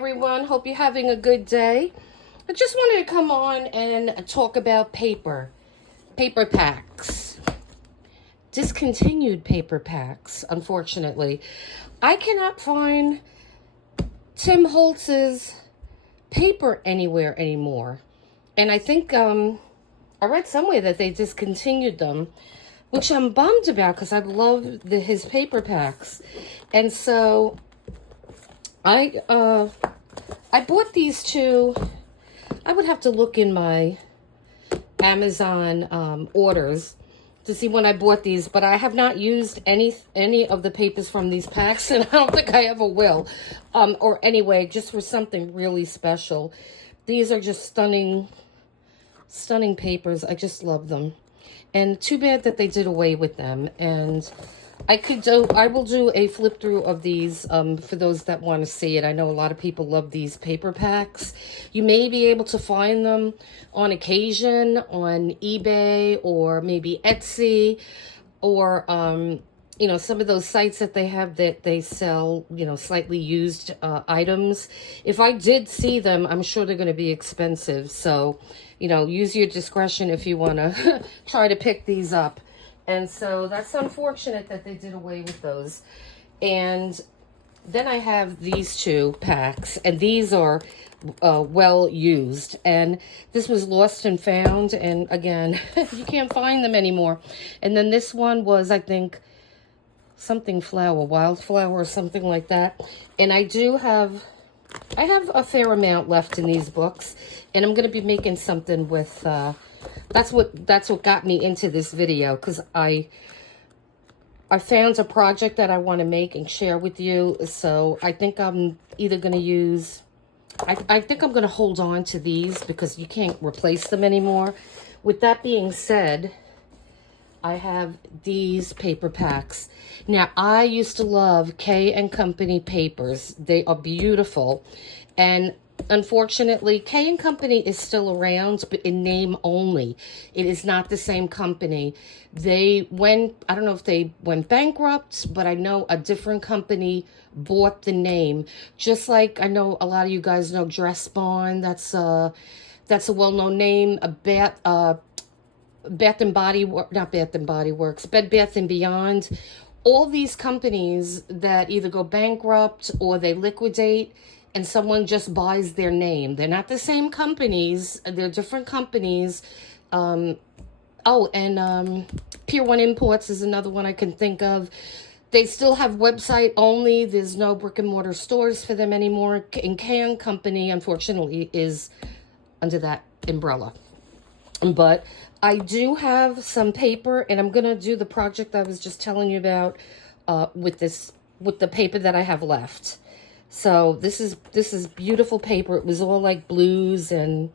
everyone. Hope you're having a good day. I just wanted to come on and talk about paper packs. Discontinued paper packs, unfortunately. I cannot find Tim Holtz's paper anywhere anymore. And I think I read somewhere that they discontinued them, which I'm bummed about because I love his paper packs. And so I bought these two. I would have to look in my Amazon orders to see when I bought these, but I have not used any of the papers from these packs, and I don't think I ever will. Or anyway, just for something really special. These are just stunning papers. I just love them. And too bad that they did away with them. And I will do a flip through of these for those that want to see it. I know a lot of people love these paper packs. You may be able to find them on occasion on eBay or maybe Etsy or some of those sites that they have that they sell, slightly used items. If I did see them, I'm sure they're going to be expensive. So, use your discretion if you want to try to pick these up. And so that's unfortunate that they did away with those. And then I have these two packs, and these are well used. And this was lost and found, and again, you can't find them anymore. And then this one was, I think, something flower, wildflower or something like that. And I have a fair amount left in these books, and I'm going to be making something with that's what got me into this video, because I found a project that I want to make and share with you. So I think I'm either going to use, I think I'm going to hold on to these because you can't replace them anymore. With that being said, I have these paper packs. Now, I used to love K&Company papers. They are beautiful. And unfortunately, K&Company is still around, but in name only. It is not the same company. I don't know if they went bankrupt, but I know a different company bought the name. Just like I know a lot of you guys know Dress Barn. That's a well-known name. Bath and Body Works, not Bath and Body Works, Bed Bath and Beyond. All these companies that either go bankrupt or they liquidate and someone just buys their name. They're not the same companies. They're different companies. Pier 1 Imports is another one I can think of. They still have website only. There's no brick and mortar stores for them anymore. And K&Company, unfortunately, is under that umbrella. But I do have some paper, and I'm going to do the project I was just telling you about with the paper that I have left. So this is beautiful paper. It was all like blues and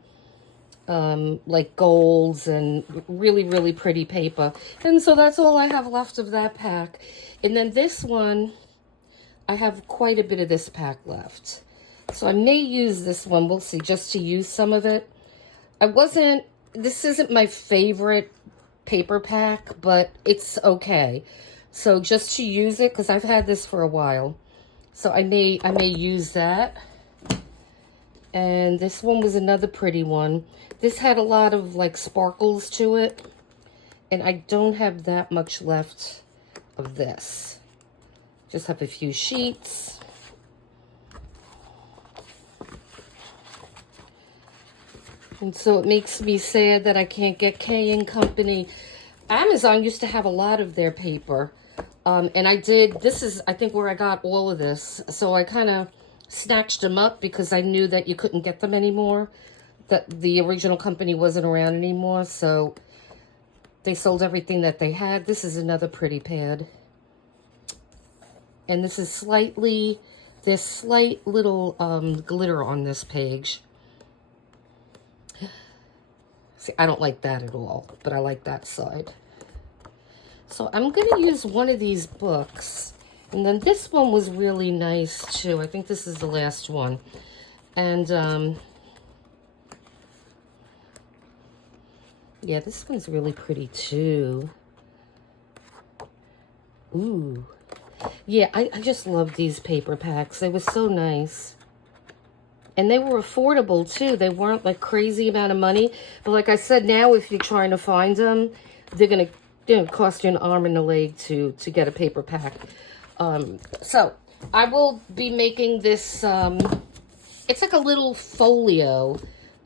like golds and really, really pretty paper. And so that's all I have left of that pack. And then this one, I have quite a bit of this pack left. So I may use this one, we'll see, just to use some of it. This isn't my favorite paper pack, but it's okay. So just to use it, because I've had this for a while. So I may use that. And this one was another pretty one. This had a lot of like sparkles to it. And I don't have that much left of this. Just have a few sheets. And so it makes me sad that I can't get K&Company. Amazon used to have a lot of their paper. And this is, I think, where I got all of this. So I kind of snatched them up because I knew that you couldn't get them anymore. That the original company wasn't around anymore. So they sold everything that they had. This is another pretty pad. And this is there's slight little glitter on this page. See, I don't like that at all, but I like that side. So I'm going to use one of these books. And then this one was really nice, too. I think this is the last one. And, yeah, this one's really pretty, too. Ooh. Yeah, I just love these paper packs. They were so nice. And they were affordable too. They weren't like crazy amount of money. But like I said, now if you're trying to find them, they're gonna cost you an arm and a leg to get a paper pack. So I will be making this. It's like a little folio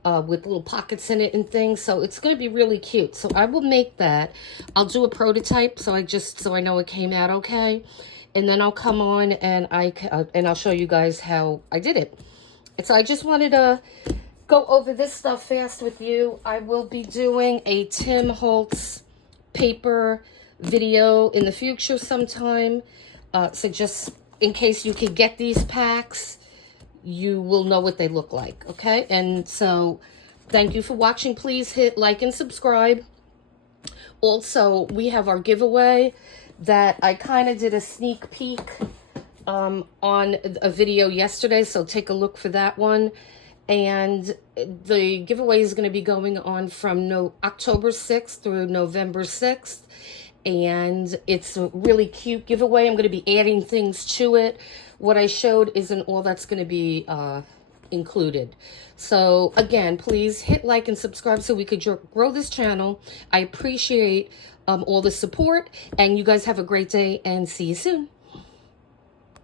with little pockets in it and things. So it's gonna be really cute. So I will make that. I'll do a prototype so I know it came out okay. And then I'll come on and I'll show you guys how I did it. And so I just wanted to go over this stuff fast with you. I will be doing a Tim Holtz paper video in the future sometime. So just in case you can get these packs, you will know what they look like, okay? And so thank you for watching. Please hit like and subscribe. Also, we have our giveaway that I kind of did a sneak peek on a video yesterday, so take a look for that one. And the giveaway is going to be going on from October 6th through November 6th. And it's a really cute giveaway. I'm going to be adding things to it. What I showed isn't all that's going to be included. So again, please hit like and subscribe so we could grow this channel. I appreciate all the support, and you guys have a great day, and see you soon.